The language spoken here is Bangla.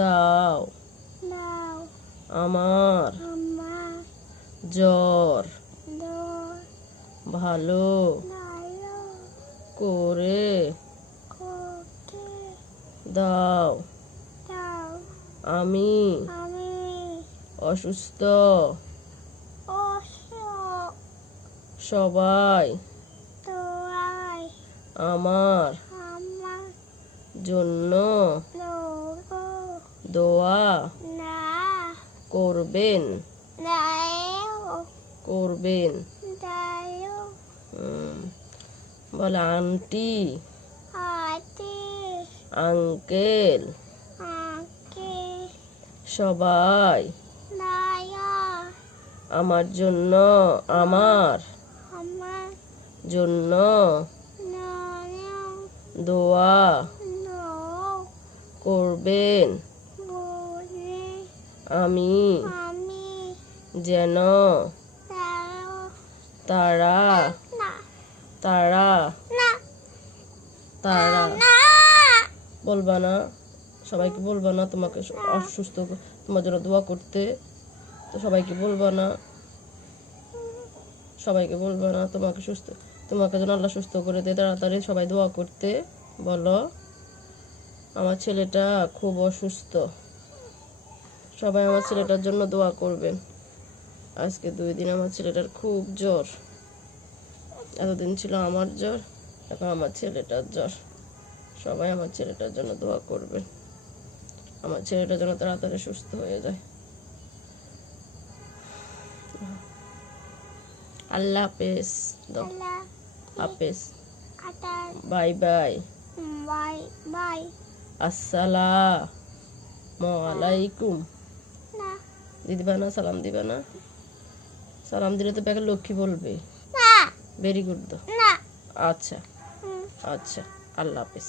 দাও দাও আমার আমার জ্বর দর ভালো ভালো করে করতে দাও দাও আমি আমি অসুস্থ অসুখ সবাই তোরাই আমার আমার জন্য লোক দোয়া না করবেন দাও করবেন দাও বলে আন্টি আতি আঙ্কেল আকে সবাই নায়া আমার জন্য আমার আমার জন্য নায়া দোয়া নো করবেন বলে আমি আমি যেন দাও তারা না তারা না তারা না বলবা না সবাইকে বলবা না তোমাকে অসুস্থ তোমার জন্য দোয়া করতে তো সবাইকে বলবা না সবাইকে বলবা না তোমাকে যেন আল্লাহ সুস্থ করে দেয় তাড়াতাড়ি সবাই দোয়া করতে বলো আমার ছেলেটা খুব অসুস্থ সবাই আমার ছেলেটার জন্য দোয়া করবেন আজকে 2 দিন আমার ছেলেটার খুব জ্বর এতদিন ছিল আমার জ্বর এখন আমার ছেলেটার জ্বর সবাই আমার ছেলেটার জন্য দোয়া করবেন আমার ছেলেটা যেন তাড়াতাড়ি সুস্থ হয়ে যায় আল্লাহ হাফেজ দাও আল্লাহ হাফেজ কাটার বাই বাই বাই বাই আসসালামু আলাইকুম না দিবা না সালাম দিবা না সালাম দিলে তো প্যাকে লক্ষ্মী বলবে না ভেরি গুড দাও না আচ্ছা আচ্ছা আল্লাহ হাফেজ